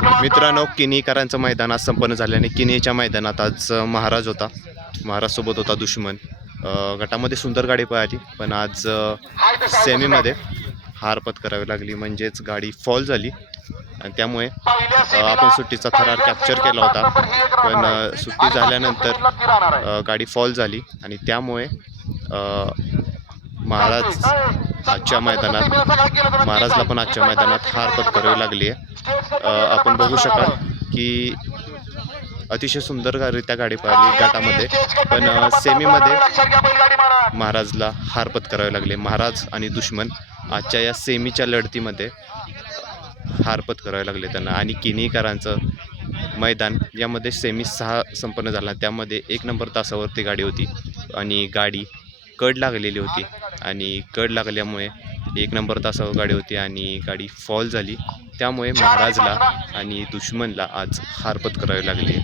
मित्रांनो किनीकरांचं मैदान आज संपन्न झाल्याने किनीच्या मैदानात आज महाराज होता. महाराज सोबत होता दुश्मन. गटामध्ये सुंदर गाडी पळाली पण आज सेमीमध्ये हार पत्करावी लागली म्हणजेच गाडी फॉल झाली. आणि त्यामुळे आपण सुट्टीचा थरार कॅप्चर केला होता. पण सुट्टी झाल्यानंतर गाडी फॉल झाली आणि त्यामुळे महाराज आजच्या मैदानात महाराजला पण आजच्या मैदानात हार पत्करावी लागली आहे. आपण बघू शकाल की अतिशय सुंदररित्या गाडी पाहिली गटामध्ये पण सेमीमध्ये महाराजला हार पत्करावे लागले. महाराज आणि दुश्मन आजच्या या सेमीच्या लढतीमध्ये हार पत्करावे लागले त्यांना. आणि किनीकरांचं मैदान यामध्ये सेमी सहा संपन्न झाला. त्यामध्ये एक नंबर तासावरती गाडी होती. आणि गाडी कड लागलेली होती आणि कड लागल्यामुळे एक नंबर तासावर गाडी होती आणि गाडी फॉल झाली. त्यामुळे महाराजला आणि दुश्मनला आज हार पत्करावी लागली.